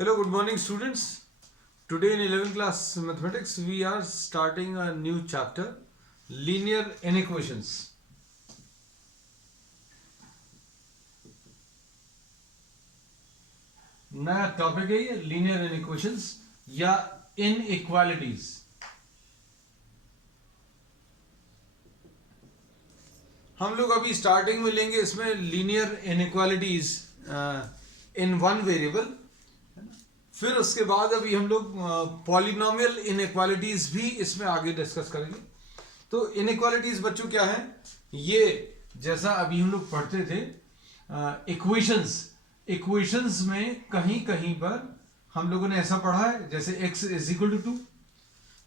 Hello, good morning students. Today in 11th class mathematics we are starting a new chapter, linear inequations. नया topic है ये linear inequations या inequalities. हम लोग अभी स्टार्टिंग में लेंगे इसमें linear inequalities in one variable. फिर उसके बाद अभी हम लोग पॉलिनोमियल इनइक्वालिटीज भी इसमें आगे डिस्कस करेंगे. तो इनइक्वालिटीज बच्चों क्या है, ये जैसा अभी हम लोग पढ़ते थे इक्वेशंस में कहीं कहीं पर हम लोगों ने ऐसा पढ़ा है जैसे x इज इक्वल टू 2.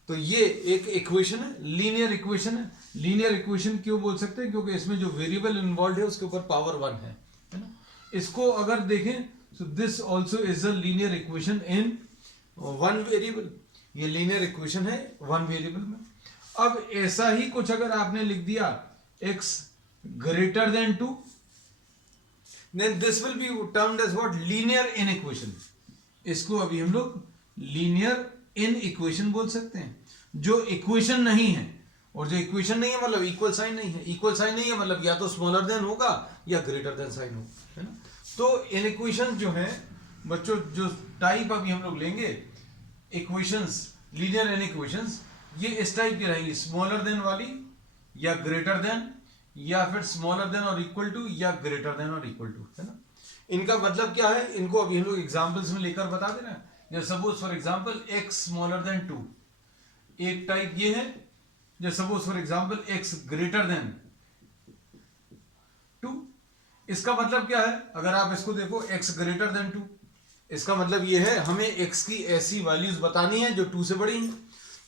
तो ये एक इक्वेशन है, लीनियर इक्वेशन है. लीनियर इक्वेशन क्यों बोल सकते हैं, क्योंकि इसमें जो वेरिएबल इन्वॉल्व है उसके ऊपर पावर 1 है ना. इसको अगर देखें so this also is a linear equation in one variable. ये linear equation है one variable में. अब ऐसा ही कुछ अगर आपने लिख दिया x greater than 2, then this will be termed as what, linear inequation. इसको अभी हम लोग linear inequation बोल सकते हैं. जो इक्वेशन नहीं है, और जो इक्वेशन नहीं है मतलब इक्वल साइन नहीं है. इक्वल साइन नहीं है मतलब या तो स्मॉलर देन होगा या ग्रेटर देन साइन होगा, है ना. तो इनइक्वेशंस जो है बच्चों, जो टाइप अभी हम लोग लेंगे इक्वेशंस, लीनियर इनइक्वेशंस, ये इस टाइप की रहेंगी, स्मॉलर देन वाली या ग्रेटर देन, या फिर स्मॉलर देन और इक्वल टू या ग्रेटर देन और इक्वल टू, है ना. इनका मतलब क्या है, इनको अभी हम लोग एग्जांपल्स में लेकर बता दे रहे हैं. जैसे suppose for example x smaller than 2, एक टाइप ये है. जैसे suppose for example x greater than 2. इसका मतलब क्या है, अगर आप इसको देखो x ग्रेटर देन 2, इसका मतलब ये है हमें x की ऐसी वैल्यूज बतानी है जो 2 से बड़ी हैं.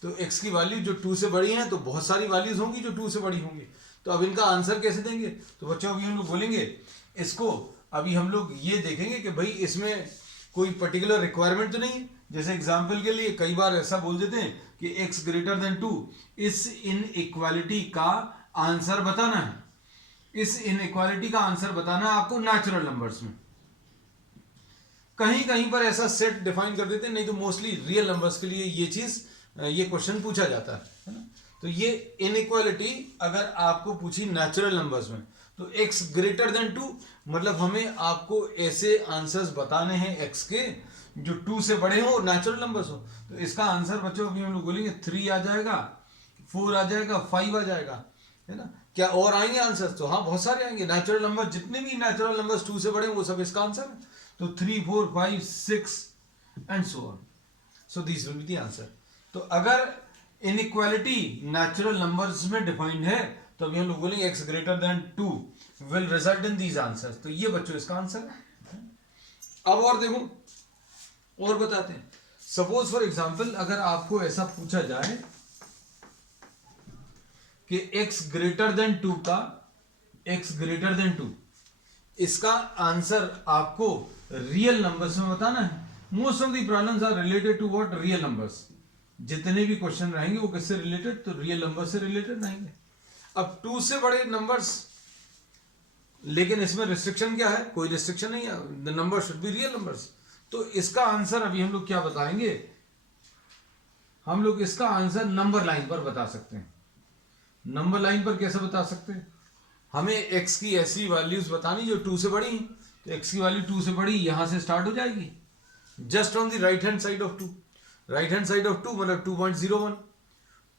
तो x की वैल्यू जो 2 से बड़ी हैं तो बहुत सारी वैल्यूज होंगी जो 2 से बड़ी होंगी. तो अब इनका आंसर कैसे देंगे, तो बच्चों अभी हम लोग बोलेंगे इसको, अभी हम लोग ये देखेंगे कि भाई इसमें कोई पर्टिकुलर रिक्वायरमेंट तो नहीं है. जैसे एग्जाम्पल के लिए कई बार ऐसा बोल देते हैं कि x ग्रेटर देन 2, इस इनइक्वालिटी का आंसर बताना है. इस इनइक्वालिटी का आंसर बताना है आपको नेचुरल नंबर्स में. कहीं कहीं पर ऐसा सेट डिफाइन कर देते हैं, नहीं तो मोस्टली रियल नंबर्स के लिए ये चीज, ये क्वेश्चन पूछा जाता है ना. तो ये इनइक्वालिटी अगर आपको पूछी नेचुरल नंबर्स में, तो x ग्रेटर देन 2 मतलब हमें आपको ऐसे आंसर्स बताने हैं x के जो 2 से बड़े हो और नेचुरल नंबर्स हो. तो इसका आंसर बच्चों अभी हम लोग बोलेंगे 3 आ जाएगा, 4 आ जाएगा, 5 आ जाएगा, है ना. क्या और आएंगे आंसर, तो हाँ बहुत सारे आएंगे. नेचुरल नंबर जितने भी नेचुरल नंबर्स 2 से बड़े वो सब इसका आंसर है. तो 3, 4, 5, 6 and so on. So this will be the answer. तो अगर इनइक्वालिटी नेचुरल नंबर्स में डिफाइंड है तो अभी हम लोग बोलेंगे x greater than 2 will result in these answers. तो ये बच्चों इसका आंसर है. अब और देखो, और बताते हैं. सपोज फॉर एग्जांपल अगर आपको ऐसा पूछा जाए कि x ग्रेटर देन 2 का, x ग्रेटर देन 2, इसका आंसर आपको रियल नंबर्स में बताना है. Most of the problems are related to what, real numbers. जितने भी क्वेश्चन रहेंगे वो किससे रिलेटेड, तो रियल नंबर से रिलेटेड रहेंगे. अब 2 से बड़े नंबर्स, लेकिन इसमें रिस्ट्रिक्शन क्या है, कोई रिस्ट्रिक्शन नहीं है, the number should be real numbers. तो इसका आंसर अभी हम लोग क्या बताएंगे, हम लोग इसका आंसर नंबर लाइन पर बता सकते हैं. नंबर लाइन पर कैसे बता सकते हैं, हमें x की ऐसी वैल्यूज बतानी जो 2 से बड़ी हैं. तो x की वैल्यू 2 से बड़ी यहां से स्टार्ट हो जाएगी, just on the right hand side of 2. Right hand side of 2 मतलब 2.01,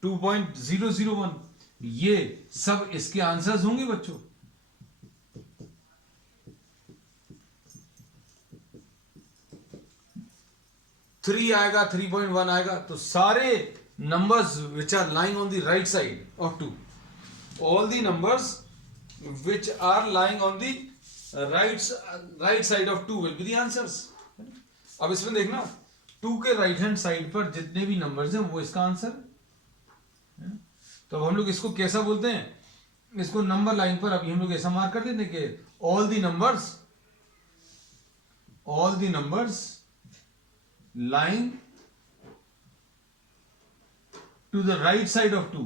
2.001, ये सब इसके आंसर्स होंगे बच्चों. थ्री आएगा, 3.1 आएगा. तो सारे numbers which are lying on the right side of 2, all the numbers which are lying on the right side of 2 will be the answers. अब इसमें देखना 2 के राइट हैंड साइड पर जितने भी नंबर्स हैं वो इसका आंसर है. तो अब हम लोग इसको कैसा बोलते हैं, इसको नंबर लाइन पर अभी हम लोग ऐसा मार्क कर देते हैं कि all the numbers lying to the right side of 2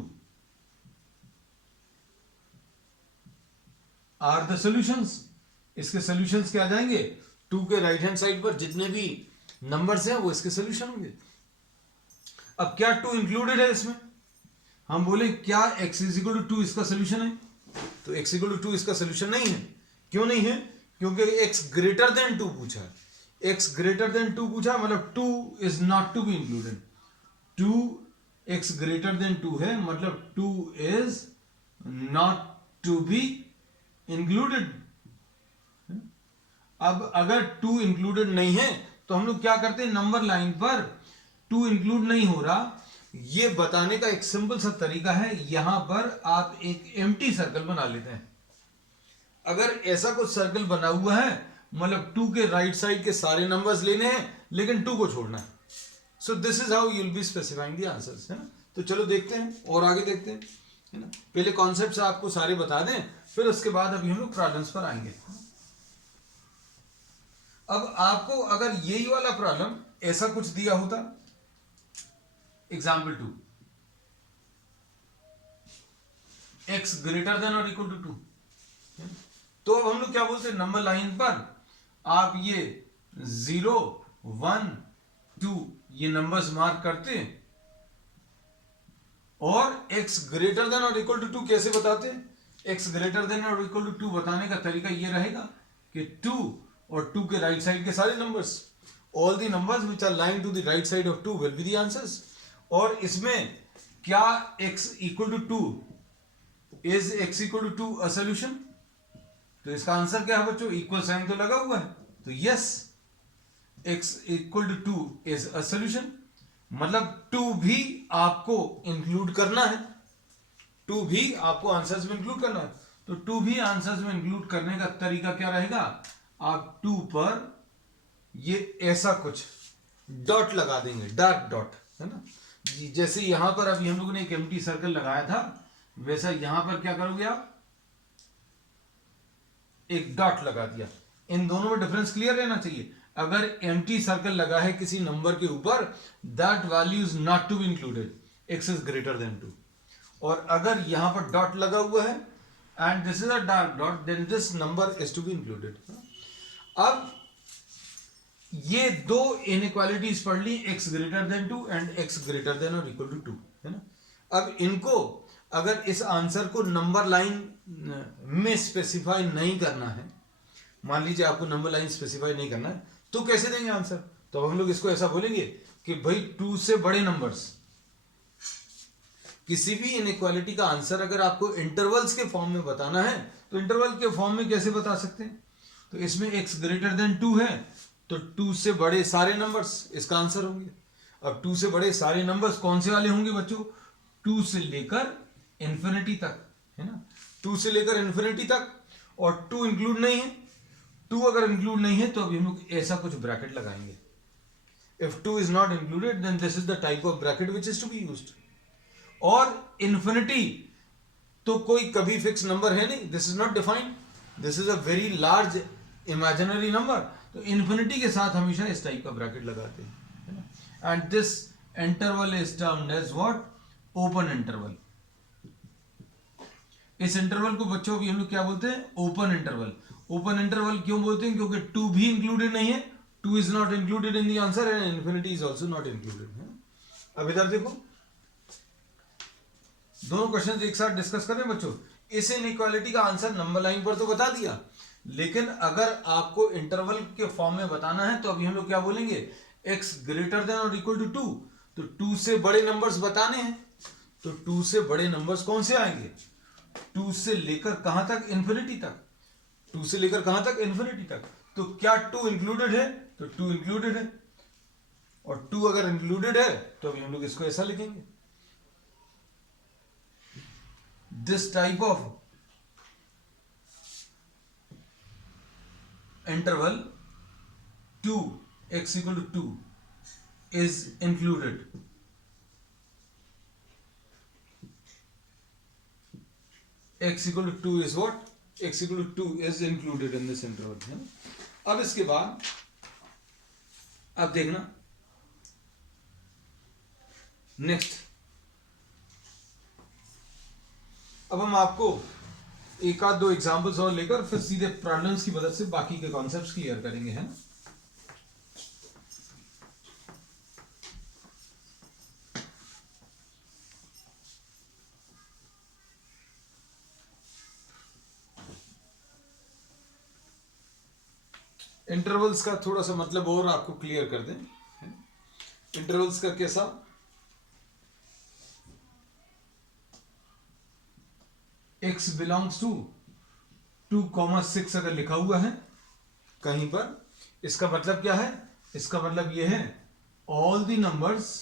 are the solutions. इसके solutions क्या आ जाएंगे, 2 के राइट हैंड साइड पर जितने भी नंबर्स हैं वो इसके सोल्यूशन होंगे। अब क्या 2 इंक्लूडेड है इसमें, हम बोले क्या x इज इक्वल टू 2 इसका सोल्यूशन है, तो x इक्वल टू 2 इसका सोल्यूशन नहीं है। क्यों नहीं है, क्योंकि x ग्रेटर देन 2 पूछा है, x ग्रेटर देन 2 पूछा, मतलब 2 is not to be included. 2x greater than 2 है, मतलब 2 is not to be included. अब अगर 2 इंक्लूडेड नहीं है तो हम लोग क्या करते हैं, नंबर लाइन पर 2 इंक्लूड नहीं हो रहा, ये बताने का एक सिंपल सा तरीका है, यहां पर आप एक एम्प्टी सर्कल बना लेते हैं। अगर ऐसा कुछ सर्कल बना हुआ है, मतलब 2 के राइट साइड के सारे नंबर्स लेने हैं लेकिन 2 को छोड़ना है। So this is how you will be specifying the answers, है ना। तो चलो देखते हैं और आगे देखते हैं, है ना। पहले कॉन्सेप्ट्स आपको सारे बता दें, फिर उसके बाद अभी हम लोग प्रॉब्लम्स पर आएंगे। अब आपको अगर यही वाला प्रॉब्लम ऐसा कुछ दिया होता, एग्जाम्पल 2, x ग्रेटर देन और इक्वल टू 2, तो अब हम लोग क्या बोलते हैं, नंबर लाइन पर आप ये 0 1 2 ये नंबर्स मार्क करते हैं, और x ग्रेटर देन और इक्वल टू 2 कैसे बताते हैं, x ग्रेटर देन और इक्वल टू 2 बताने का तरीका ये रहेगा कि 2 और 2 के राइट साइड के सारे numbers, all the numbers which are lying to the right side of 2 will be the answers. और इसमें क्या x equal to 2 is x equal to 2 a solution, तो इसका आंसर क्या है बच्चों, इक्वल साइन तो लगा हुआ है, तो yes x equal to 2 is a solution, मतलब 2 भी आपको इंक्लूड करना है, 2 भी आपको आंसर्स में इंक्लूड करना है। तो 2 भी आंसर्स में इंक्लूड करने का तरीका क्या रहेगा, आप 2 पर ये ऐसा कुछ डॉट लगा देंगे, डार्क डॉट, है ना। जैसे यहां पर अभी हम लोगों ने एक एम्प्टी सर्कल लगाया था, वैसा यहां पर क्या करोगे आप, एक डॉट लगा दिया। इन दोनों में डिफरेंस क्लियर रहना चाहिए। अगर एम्प्टी सर्कल लगा है किसी नंबर के ऊपर, that value is not to be included, x is greater than 2, और अगर यहां पर डॉट लगा हुआ है and this is a dark dot, then this number is to be included. अब ये दो इनइक्वालिटीज पढ़ ली, x greater than 2 and x greater than और इक्वल टू 2, है ना। अब इनको अगर इस आंसर को नंबर लाइन में स्पेसिफाई नहीं करना है, मान लीजिए आपको नंबर लाइन स्पेसिफाई नहीं करना है, तो कैसे देंगे आंसर, तो हम लोग इसको ऐसा बोलेंगे कि भाई 2 से बड़े नंबर्स, किसी भी इनइक्वालिटी का आंसर अगर आपको इंटरवल्स के फॉर्म में बताना है, तो इंटरवल के फॉर्म में कैसे बता सकते हैं, तो इसमें x ग्रेटर देन 2 है, तो 2 से बड़े सारे नंबर्स इसका आंसर होंगे। अब 2 से बड़े सारे नंबर्स कौन से वाले होंगे बच्चों, 2 से लेकर इंफिनिटी तक, है ना, 2 से लेकर इंफिनिटी तक, और 2 इंक्लूड नहीं है, 2 अगर इंक्लूड नहीं है तो अभी हम लोग ऐसा कुछ ब्रैकेट लगाएंगे, if 2 is not included then this is the type of bracket which is to be used. और इंफिनिटी तो कोई कभी फिक्स नंबर है नहीं, this is not defined, this is a very large imaginary number, तो infinity के साथ हमेशा इस टाइप का ब्रैकेट लगाते हैं, है ना। And this interval is termed as what, open interval. इस इंटरवल को बच्चों भी हम लोग क्या बोलते हैं, ओपन इंटरवल। ओपन इंटरवल क्यों बोलते हैं, क्योंकि 2 भी इंक्लूडेड नहीं है, 2 is not included in the answer and infinity is also not included. अब इधर देखो, दोनों क्वेश्चंस एक साथ डिस्कस करें बच्चों। इस इनइक्वालिटी का आंसर नंबर लाइन पर तो बता दिया, लेकिन अगर आपको इंटरवल के फॉर्म में बताना है, तो अभी हम लोग क्या बोलेंगे, x ग्रेटर देन और इक्वल टू 2, तो 2 से बड़े नंबर्स बताने हैं, तो 2 से बड़े नंबर्स कौन से आएंगे, 2 से लेकर कहां तक, इंफिनिटी तक, 2 से लेकर कहां तक, इंफिनिटी तक। तो क्या 2 इंक्लूडेड है, तो 2 इंक्लूडेड है, और 2 अगर इंक्लूडेड है तो अभी हम लोग इसको ऐसा लिखेंगे, this type of interval 2 x equal to 2 is included, x equal to 2 is what, x equal to 2 is included in this interval, है ना। अब इसके बाद अब देखना नेक्स्ट, अब हम आपको एक आध 2 एग्जांपल्स और लेकर फिर सीधे प्रॉब्लम्स की मदद से बाकी के कॉन्सेप्ट्स क्लियर करेंगे, है ना। इंटरवल्स का थोड़ा सा मतलब और आपको क्लियर कर दें। इंटरवल्स का कैसा, x बिलोंग्स टू 2,6 अगर लिखा हुआ है कहीं पर, इसका मतलब क्या है, इसका मतलब यह है all the numbers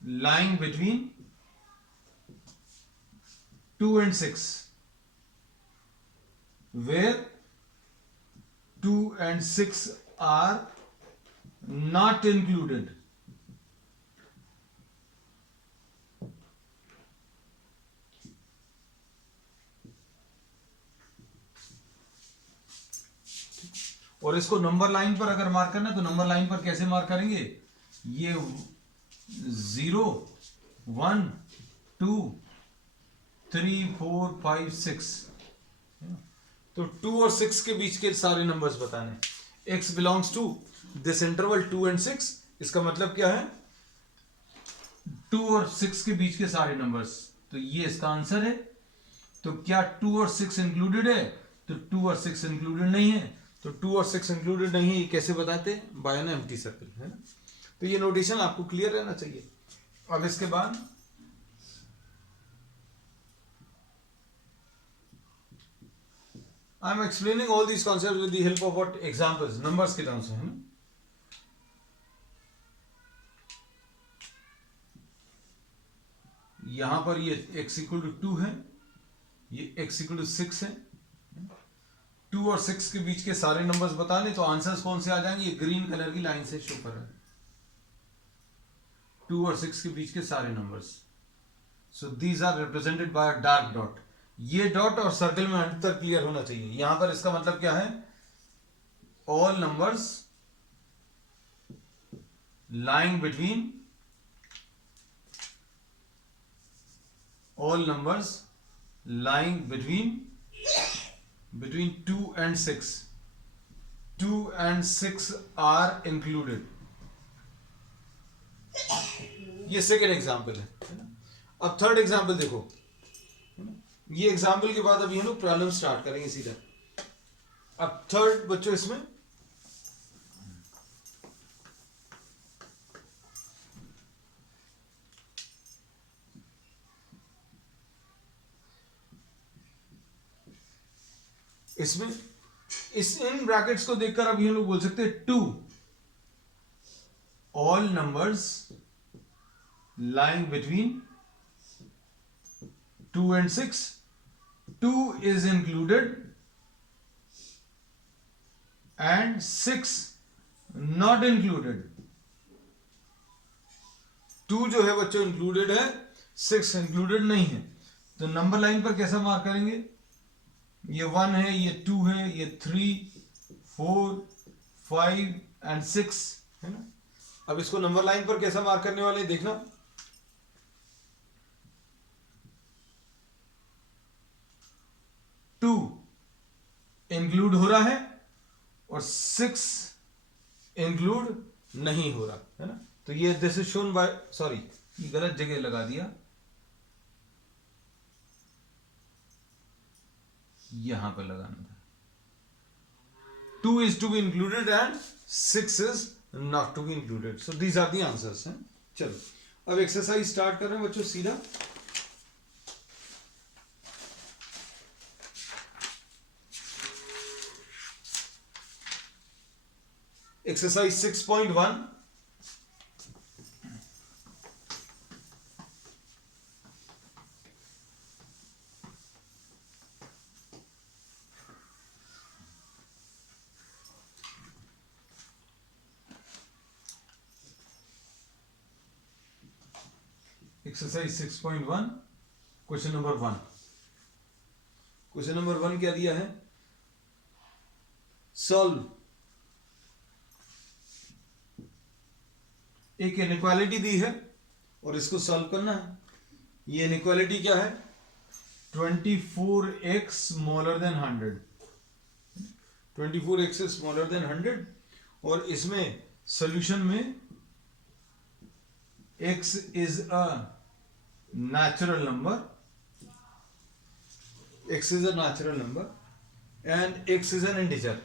lying between 2 and 6 where 2 and 6 are not included. और इसको नंबर लाइन पर अगर मार्क करना तो नंबर लाइन पर कैसे मार्क करेंगे, ये 0 1 2 3 4 5 6, तो 2 और 6 के बीच के सारे नंबर्स बताने। x belongs to this interval 2 and 6, इसका मतलब क्या है 2 और 6 के बीच के सारे नंबर्स, तो ये इसका आंसर है। तो क्या 2 और 6 इंक्लूडेड है, तो 2 और 6 इंक्लूडेड नहीं है, तो 2 और 6 इंक्लूडेड नहीं है, ये कैसे बताते हैं, बाय एन एम्प्टी सर्कल, है ना। तो ये नोटेशन आपको क्लियर रहना चाहिए। अब इसके बाद I am explaining all these concept with the help of what examples, numbers के टर्म्स में, है ना। यहां पर ये x इक्वल टू 2 है, ये x इक्वल टू 6 है, 2 और 6 के बीच के सारे नंबर्स बता लें तो आंसर्स कौन से आ जाएंगे, ये ग्रीन कलर की लाइन से शो कर रहा है 2 और 6 के बीच के सारे numbers. So these are represented by a dark dot. ये डॉट और सर्कल में अंतर क्लियर होना चाहिए। यहां पर इसका मतलब क्या है, all numbers lying between, all numbers lying between 2 and 6, 2 and 6 are included। ये सेकेंड एग्जाम्पल है ना। अब थर्ड एग्जाम्पल देखो, ये एग्जाम्पल के बाद अभी हम लोग प्रॉब्लम स्टार्ट करेंगे सीधा। अब थर्ड बच्चों, इसमें इन ब्रैकेट्स को देखकर अभी हम लोग बोल सकते हैं 2 all numbers lying between 2 and 6, 2 is included and 6 not included। 2 जो है बच्चों इंक्लूडेड है, 6 इंक्लूडेड नहीं है। तो नंबर लाइन पर कैसा मार्क करेंगे, ये 1 है, ये 2 है, ये 3 4 5 and 6 है ना। अब इसको नंबर लाइन पर कैसा मार्क करने वाले देखना, 2 इंक्लूड हो रहा है और 6 इंक्लूड नहीं हो रहा है ना। तो ये this is shown by, sorry ये गलत जगह लगा दिया, यहां पर लगाना था। 2 is to be included and 6 is not to be included। So these are the answers हैं। चलो अब एक्सरसाइज स्टार्ट कर रहे हैं बच्चों सीधा। Exercise 6.1, exercise 6.1 question number 1। Question number 1 क्या दिया है, सॉल्व एक इनइक्वालिटी दी है और इसको सॉल्व करना है। ये इनइक्वालिटी क्या है, 24x smaller than 100, 24x is smaller than 100 और इसमें सॉल्यूशन में x is a natural number, x is a natural number and x is an integer।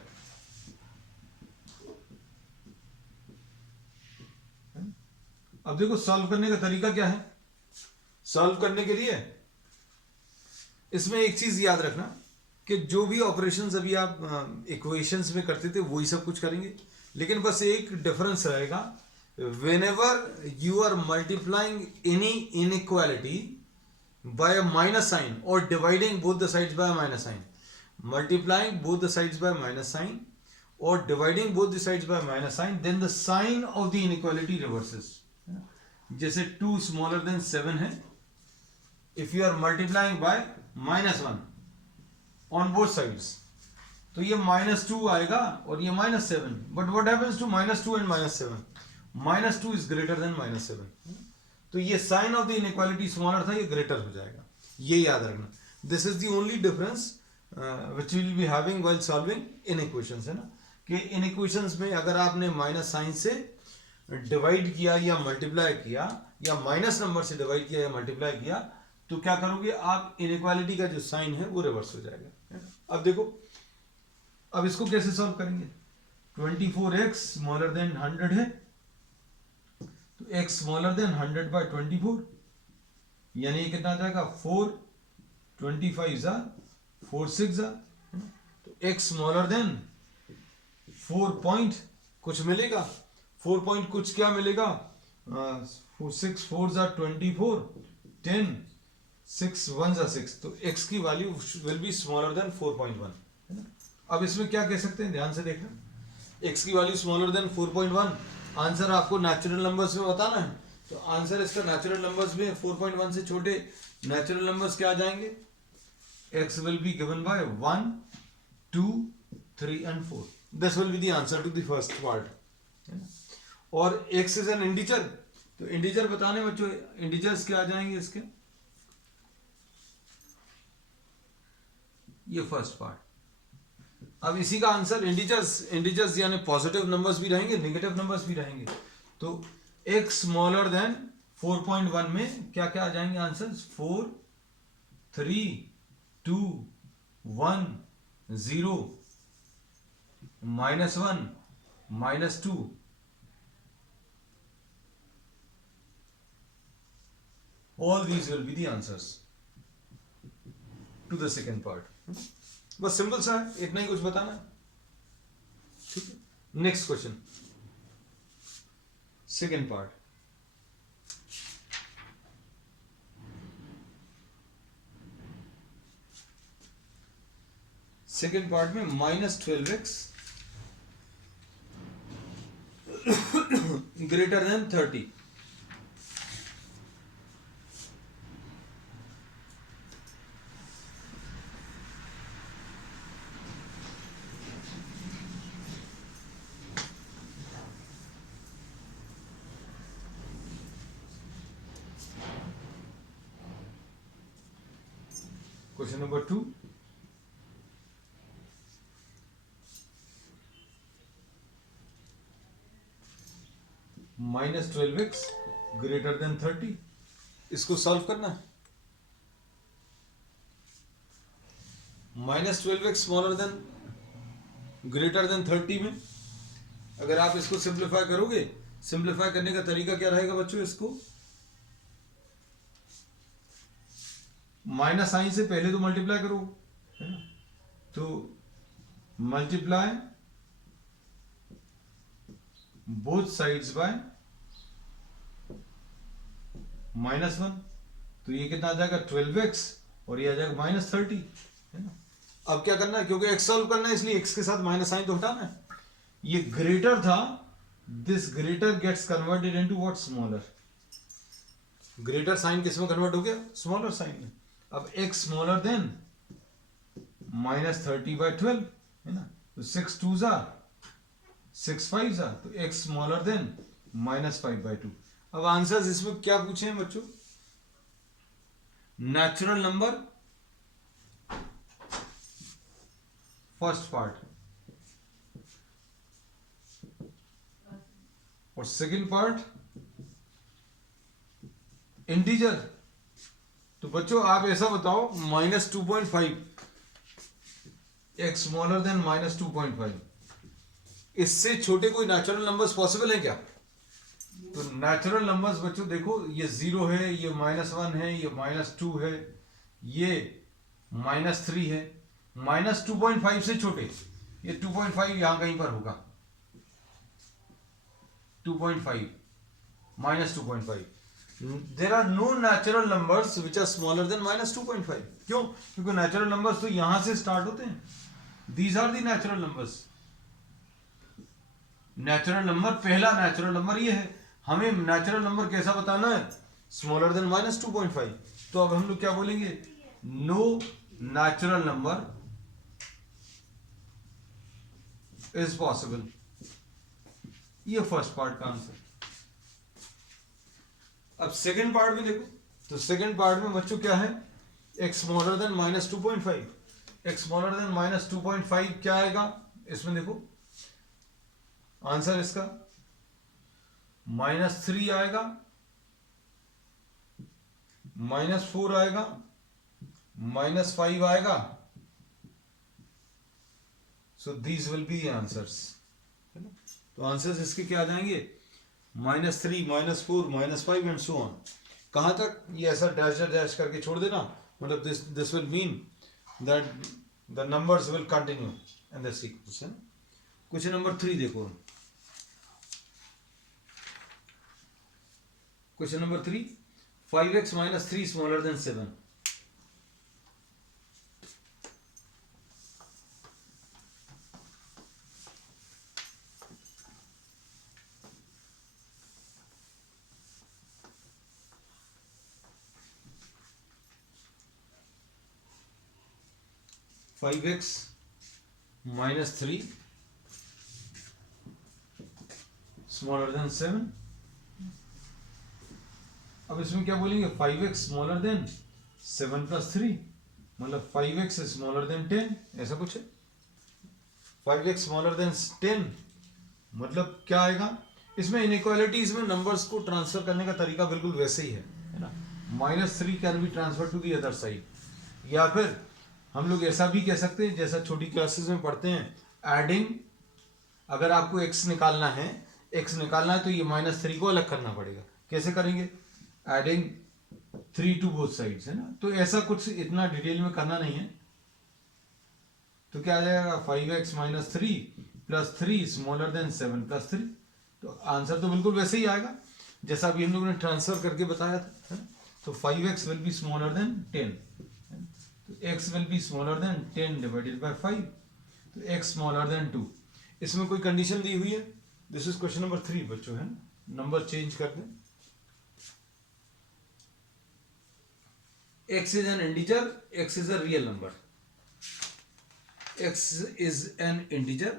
अब देखो सॉल्व करने का तरीका क्या है। सॉल्व करने के लिए इसमें एक चीज याद रखना कि जो भी ऑपरेशंस अभी आप इक्वेशंस में करते थे वही सब कुछ करेंगे, लेकिन बस एक डिफरेंस रहेगा। Whenever you are multiplying any inequality by a minus sign और dividing both the sides by a minus sign, multiplying both the sides by minus sign और dividing both the sides by minus sign, then the sign of the inequality reverses. जैसे 2 smaller than 7 है, if you are multiplying by -1 on both sides तो ये -2 आएगा और ये -7, but what happens to -2 and -7? -2 is greater than -7, तो ये sign of the inequality smaller था, ये ग्रेटर हो जाएगा, ये याद रखना। This is the only difference which we will be having while solving inequations, है ना, कि इनइक्वेशंस में अगर आपने माइनस साइन से डिवाइड किया या मल्टीप्लाई किया या माइनस नंबर से डिवाइड किया या मल्टीप्लाई किया तो क्या करोगे आप, इनइक्वालिटी का जो साइन है वो रिवर्स हो जाएगा। अब देखो, अब इसको कैसे सॉल्व करेंगे। 24x स्मॉलर देन 100 है, तो x स्मॉलर देन 100 बाय 24, यानी ये कितना आ जाएगा 4, 25 जा 4 6 जा, तो x स्मॉलर देन 4 पॉइंट कुछ मिलेगा, 4 पॉइंट कुछ क्या मिलेगा, 6 4 जा 24, 10 6 1 जा 6, तो x की value will be smaller than 4.1, है ना। अब इसमें क्या कह सकते हैं, ध्यान से देखना, x की वैल्यू स्मॉलर देन 4.1, आंसर आपको नेचुरल नंबर्स में बताना है, तो आंसर इसका नेचुरल नंबर्स में 4.1 से छोटे नेचुरल नंबर्स क्या आ जाएंगे, x will be given by 1 2 3 and 4, this will be the answer to the first part, है ना। और x इज एन इंटीजर, तो इंटीजर बताने बच्चों, इंटीजर्स क्या आ जाएंगे इसके, ये फर्स्ट पार्ट। अब इसी का आंसर इंटीजर्स यानी पॉजिटिव नंबर्स भी रहेंगे, नेगेटिव नंबर्स भी रहेंगे, तो x स्मॉलर देन 4.1 में क्या क्या आ जाएंगे answers, 4 3 2 1 0 -1 -2, all these will be the answers to the second part। बस सिंपल सा है, इतना ही कुछ बताना है, ठीक है। Next question, second part. Second part में -12x greater than 30, question number 2, -12x greater than 30, इसको सॉल्व करना है। -12x smaller than greater than 30 में अगर आप इसको सिंप्लीफाई करोगे, सिंप्लीफाई करने का तरीका क्या रहेगा बच्चों, इसको माइनस साइन से पहले तो मल्टीप्लाई करो, है ना, तो मल्टीप्लाई बोथ साइड्स बाय -1, तो ये कितना आ जाएगा 12x और ये आ जाएगा -30, है ना। अब क्या करना है, क्योंकि x सॉल्व करना है इसलिए x के साथ माइनस साइन तो हटाना है। ये ग्रेटर था, this greater gets converted into what, smaller. Greater sign किस में कन्वर्ट हो गया, स्मॉलर साइन में। अब x स्मॉलर देन -30/12, है ना, तो 6 2 जा 6 5 जा, तो x स्मॉलर देन -5/2। अब आंसर्स इसमें क्या पूछे हैं बच्चों, नेचुरल नंबर फर्स्ट पार्ट और सेकंड पार्ट इंटीजर। तो बच्चों आप ऐसा बताओ, -2.5 x स्मॉलर देन -2.5, इससे छोटे कोई नेचुरल नंबर्स पॉसिबल है क्या? तो नेचुरल नंबर्स बच्चों देखो, ये 0 है, ये -1 है, ये -2 है, ये -3 है, -2.5 से छोटे, ये 2.5 यहां कहीं पर होगा, 2.5 -2.5. There are no natural numbers which are smaller than -2.5. क्यों? क्योंकि नेचुरल नंबर्स तो यहां से स्टार्ट होते हैं. These are the natural numbers. Natural number, पहला नेचुरल नंबर ये है. हमें नेचुरल नंबर कैसा बताना है? Smaller than -2.5. तो अब हम लोग क्या बोलेंगे? No natural number is possible. ये फर्स्ट पार्ट का आंसर. अब सेकंड पार्ट में देखो, तो सेकंड पार्ट में बच्चों क्या है? x smaller than -2.5. x smaller than -2.5 क्या आएगा इसमें? देखो आंसर इसका -3 आएगा, -4 आएगा, -5 आएगा. So these will be answers. तो आंसर्स इसके क्या आ जाएंगे? -3, -4, -5 एंड सो ऑन. कहां तक? ये ऐसा डैश डैश करके छोड़ देना, मतलब this will mean that the numbers will continue in the sequence. है. क्वेश्चन नंबर 3 देखो. Question number 3, 5x - 3 smaller than 7. (5x - 3 smaller than 7). अब इसमें क्या बोलेंगे? 5x स्मॉलर देन 7 + 3, मतलब 5x स्मॉलर देन 10, ऐसा कुछ है. 5x स्मॉलर देन 10 मतलब क्या आएगा? इसमें इनइक्वालिटीज में नंबर्स को ट्रांसफर करने का तरीका बिल्कुल वैसे ही है ना. -3 can be transfer to the other side. या फिर हम लोग ऐसा भी कह सकते हैं, जैसा छोटी क्लासेस में पढ़ते हैं, एडिंग. अगर आपको x निकालना है तो ये -3 को अलग करना पड़ेगा. कैसे करेंगे? एडिंग 3 टू बोथ साइड्स, है ना. तो ऐसा कुछ इतना डिटेल में करना नहीं है. तो क्या आ जाएगा? 5x - 3 + 3 smaller than 7 + 3. तो आंसर तो बिल्कुल वैसे ही आएगा जैसा अभी हम लोगों ने ट्रांसफर करके बताया था, है? तो 5x will be smaller than 10. तो x will be smaller than 10 divided by 5. तो x स्मॉलर देन 2. इसमें कोई कंडीशन दी हुई है? दिस इज क्वेश्चन नंबर 3 बच्चों, है. नंबर चेंज कर दें. x is an integer, x is a real number. x is an integer.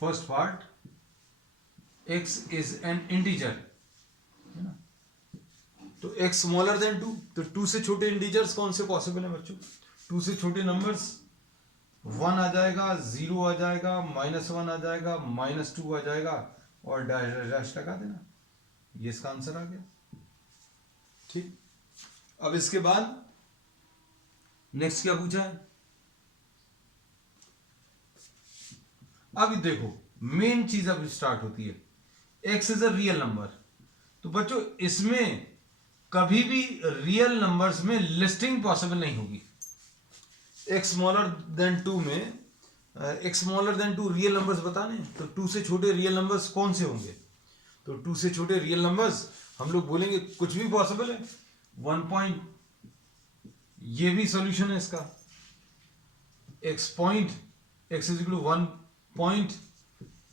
First part, x is an integer, है ना. तो x smaller than 2, तो 2 से छोटे इंटीजर्स कौन से पॉसिबल है बच्चों? 2 से छोटे नंबर्स 1 आ जाएगा, 0 आ जाएगा, -1 आ जाएगा, -2 आ जाएगा और डैश लगा देना. ये इसका आंसर आ गया. ठीक. अब इसके बाद नेक्स्ट क्या पूछा है? अब देखो मेन चीज अब स्टार्ट होती है. x is a real number. तो बच्चों इसमें कभी भी रियल नंबर्स में लिस्टिंग पॉसिबल नहीं होगी. x स्मॉलर देन 2 में x smaller than 2 real numbers बताने, तो 2 से छोटे रियल नंबर्स कौन से होंगे? तो 2 से छोटे रियल नंबर्स हम लोग बोलेंगे कुछ भी पॉसिबल है. 1 पॉइंट, ये भी सॉल्यूशन है इसका. x point, x is equal to 1 point,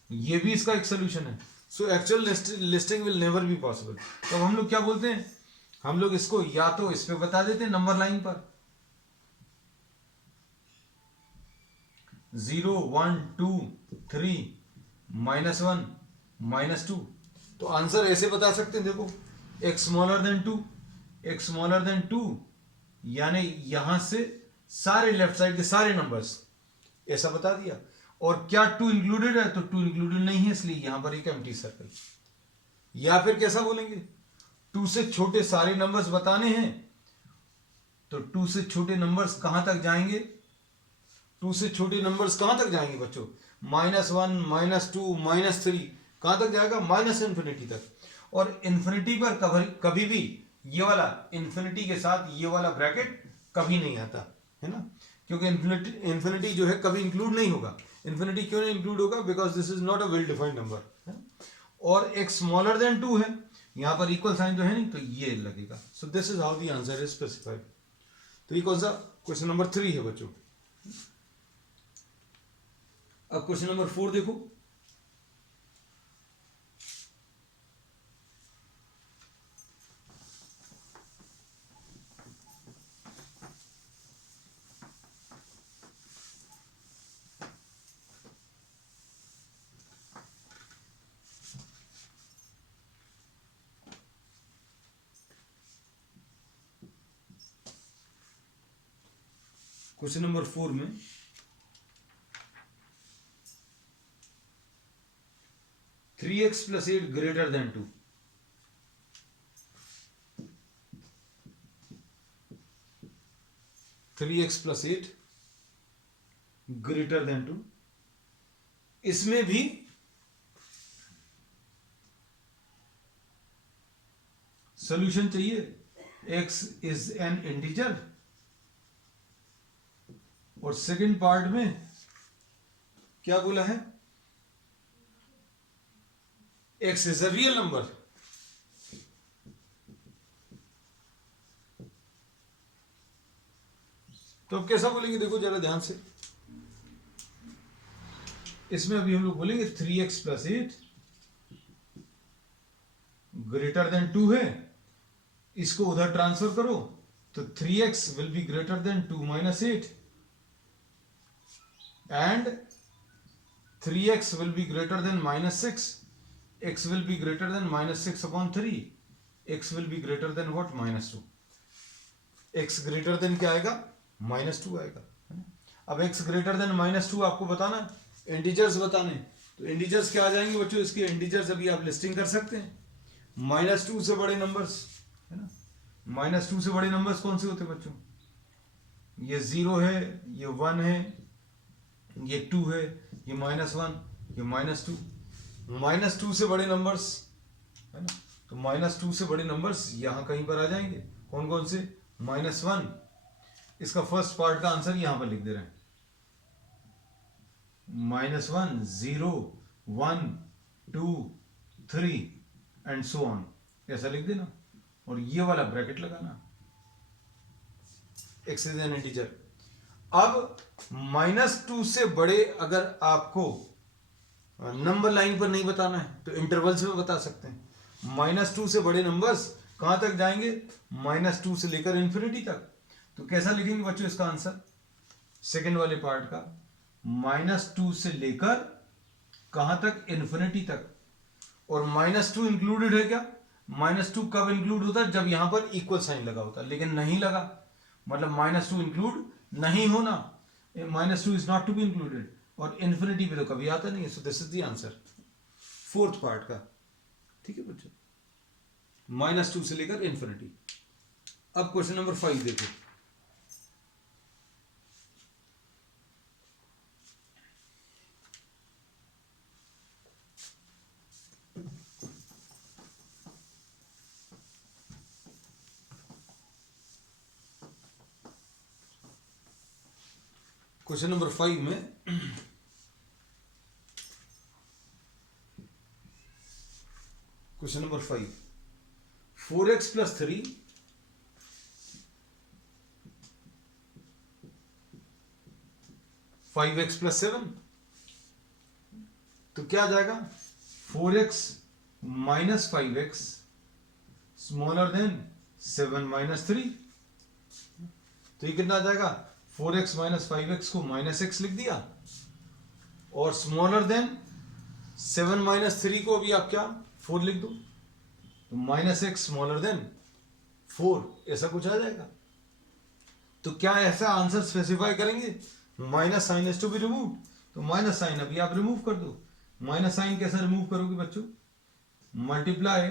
ये भी इसका एक सॉल्यूशन है. So actual listing will never be possible. तो हम लोग क्या बोलते हैं? हम लोग इसको या तो इस पे बता देते हैं नंबर लाइन पर, 0 1 2 3 -1 -2. तो आंसर ऐसे बता सकते हैं. देखो x smaller than 2, x smaller than 2 यानी यहां से सारे लेफ्ट साइड के सारे नंबर्स ऐसा बता दिया. और क्या 2 इंक्लूडेड है? तो 2 इंक्लूडेड नहीं है, इसलिए यहां पर एक एम्प्टी सर्कल. या फिर कैसा बोलेंगे? 2 से छोटे सारे नंबर्स बताने हैं, तो 2 से छोटे नंबर्स कहां तक जाएंगे? 2 से छोटे नंबर्स कहां तक जाएंगे बच्चों? -1 -2 -3. कहां तक जाएगा? माइनस इन्फिनिटी तक। और इन्फिनिटी पर कभी भी ये वाला इन्फिनिटी के साथ ये वाला ब्रैकेट कभी नहीं आता है ना, क्योंकि इन्फिनिटी जो है कभी इंक्लूड नहीं होगा। इन्फिनिटी क्यों नहीं इंक्लूड होगा? Because this is not a well defined number. और x स्मॉलर देन 2 है, यहां पर इक्वल साइन तो है नहीं, तो ये लगेगा। सो this is how the answer is specified. तो ये कौन सा? क्वेश्चन नंबर 3 है बच्चों। अब क्वेश्चन नंबर 4 देखो। क्वेश्चन नंबर 4 में 3x plus 8 greater than 2। 3x plus 8 greater than 2, इसमें भी सॉल्यूशन चाहिए। x इज एन इंटीजर, और सेकंड पार्ट में क्या बोला है? x is a real number. तो अब कैसा बोलेंगे? देखो जरा ध्यान से। इसमें अभी हम लोग बोलेंगे 3x प्लस 8 ग्रेटर देन 2 है, इसको उधर ट्रांसफर करो तो 3x will be greater than 2 minus 8 and 3x will be greater than minus 6, x will be greater than minus 6 upon 3, x will be greater than what? minus 2। x greater than क्या आएगा? minus 2 आएगा। अब x greater than minus 2 आपको बताना, integers बताने, तो integers क्या आ जाएंगे बच्चों? इसके इंटीजर्स अभी आप लिस्टिंग कर सकते हैं। माइनस 2 से बड़े नंबर्स है ना, माइनस 2 से बड़े नंबर्स कौन से होते हैं बच्चों? ये 0 है, ये 1 है, ये 2 है, ये -1, ये -2। -2 से बड़े नंबर्स है ना, तो -2 से बड़े नंबर्स यहां कहीं पर आ जाएंगे। कौन कौन से? -1, इसका फर्स्ट पार्ट का आंसर यहां पर लिख दे रहे हैं। -1, 0, 1, 2, 3 एंड सो ऑन, ऐसा लिख देना, और ये वाला ब्रैकेट लगाना। X is an integer. अब -2 से बड़े अगर आपको नंबर लाइन पर नहीं बताना है तो इंटरवल्स में बता सकते हैं। -2 से बड़े नंबर्स कहां तक जाएंगे? -2 से लेकर इंफिनिटी तक। तो कैसा लिखेंगे बच्चों इसका आंसर? सेकंड वाले पार्ट का -2 से लेकर कहां तक? इंफिनिटी तक। और -2 इंक्लूडेड है क्या? -2 कब इंक्लूड होता है? जब यहां पर इक्वल साइन लगा होता है, लेकिन नहीं लगा, मतलब -2 इंक्लूड नहीं होना, -2 is not to be included, और इन्फिनिटी पे तो कभी आता नहीं है। So this is the answer fourth part का। ठीक है बच्चों, -2 से लेकर इन्फिनिटी। अब क्वेश्चन नंबर 5 देखो। क्वेश्चन नंबर 5 में question number 5, 4x plus 3 5x plus 7, तो क्या आ जाएगा? 4x minus 5x smaller than 7 minus 3। तो ये कितना आ जाएगा? 4x माइनस 5x को -x लिख दिया, और स्मॉलर देन 7 माइनस 3 को अभी आप क्या 4 लिख दो, तो -x स्मॉलर देन 4, ऐसा कुछ आ जाएगा। तो क्या ऐसा आंसर स्पेसिफाई करेंगे? Minus sign is to be remove, तो माइनस साइन अभी आप रिमूव कर दो। माइनस साइन कैसे रिमूव करोगे बच्चों? मल्टीप्लाई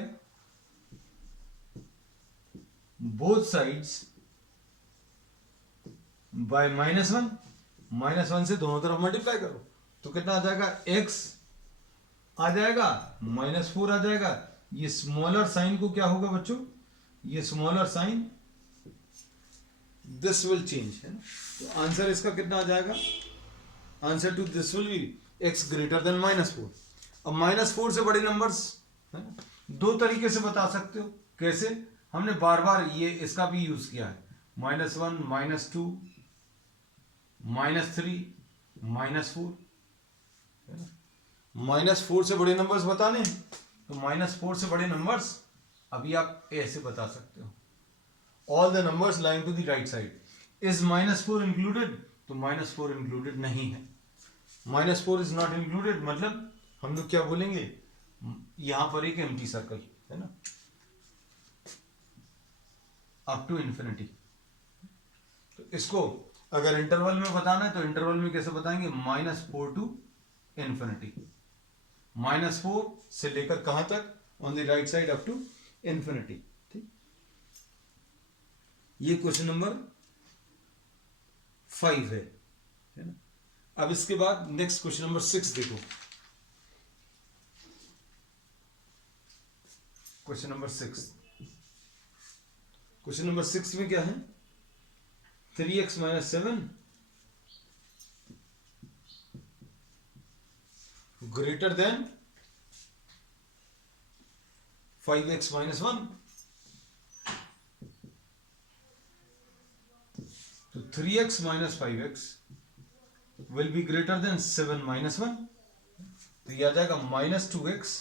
बोथ साइड्स बाय -1, -1 से दोनों तरफ मल्टीप्लाई करो, तो कितना आ जाएगा? x आ जाएगा, -4 आ जाएगा। ये स्मॉलर साइन को क्या होगा बच्चों, ये smaller sign this will change, है ना। तो आंसर इसका कितना आ जाएगा, answer to this will be x greater than -4। अब -4 से बड़े नंबर्स है ना, दो तरीके से बता सकते हो। कैसे, हमने बार बार ये इसका भी यूज किया है, -1 -2 -3 -4, -4 से बड़े नंबर्स बताने, तो -4 से बड़े नंबर्स अभी आप ऐसे बता सकते हो, all the numbers lying to the right side. Is -4 included, तो -4 इंक्लूडेड नहीं है, -4 इज नॉट इंक्लूडेड, मतलब हम लोग क्या बोलेंगे, यहां पर एक एम्प्टी सर्कल है ना, अप टू इन्फिनिटी। तो इसको अगर इंटरवल में बताना है तो इंटरवल में कैसे बताएंगे, -4 टू इन्फिनिटी, -4 से लेकर कहां तक, on the right side up to infinity. ठीक, ये क्वेश्चन नंबर 5 है ना। अब इसके बाद नेक्स्ट क्वेश्चन नंबर 6 देखो, क्वेश्चन नंबर 6, क्वेश्चन नंबर 6 में क्या है, 3x - 7 ग्रेटर देन 5x - 1। तो 3x - 5x will be greater than 7 - 1। तो यह आ जाएगा -2x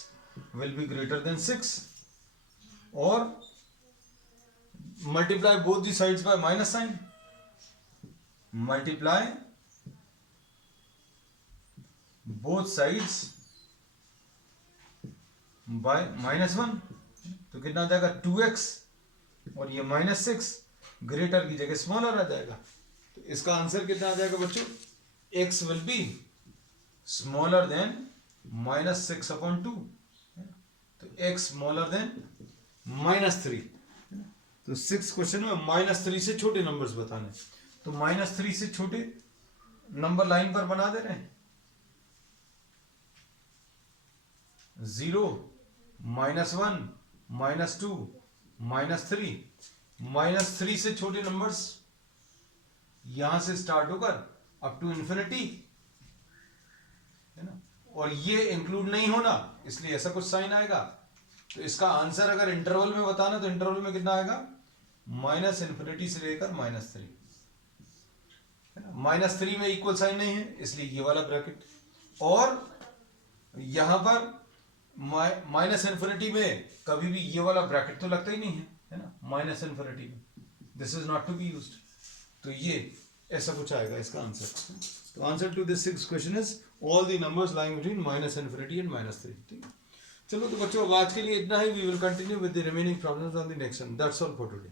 will be greater than 6, और multiply both the sides by minus sign, multiply both sides by -1। तो कितना आ जाएगा, 2x, और ये -6, ग्रेटर की जगह स्मॉलर आ जाएगा। तो इसका आंसर कितना आ जाएगा बच्चों, x will be smaller than -6/2। तो x स्मॉलर देन -3। तो 6 क्वेश्चन में -3 से छोटे नंबर्स बताने, तो -3 से छोटे नंबर लाइन पर बना दे रहे हैं, 0 -1 -2 -3, -3 से छोटे नंबर्स यहां से स्टार्ट होकर अप टू इन्फिनिटी, है ना, और ये इंक्लूड नहीं होना, इसलिए ऐसा कुछ साइन आएगा। तो इसका आंसर अगर इंटरवल में बताना तो इंटरवल में कितना आएगा, -∞ से लेकर -3, है ना। -3 में इक्वल साइन नहीं है, इसलिए ये वाला ब्रैकेट, और यहां पर -∞ में कभी भी ये वाला ब्रैकेट तो लगता ही नहीं है ना, -∞ में this is not to be used. तो ये ऐसा कुछ आएगा इसका आंसर। तो answer to this 6 question is all the numbers lying between -∞ and -3। ठीक है, चलो तो बच्चों आज के लिए इतना ही। We will continue with the remaining problems on the next one. That's all for today.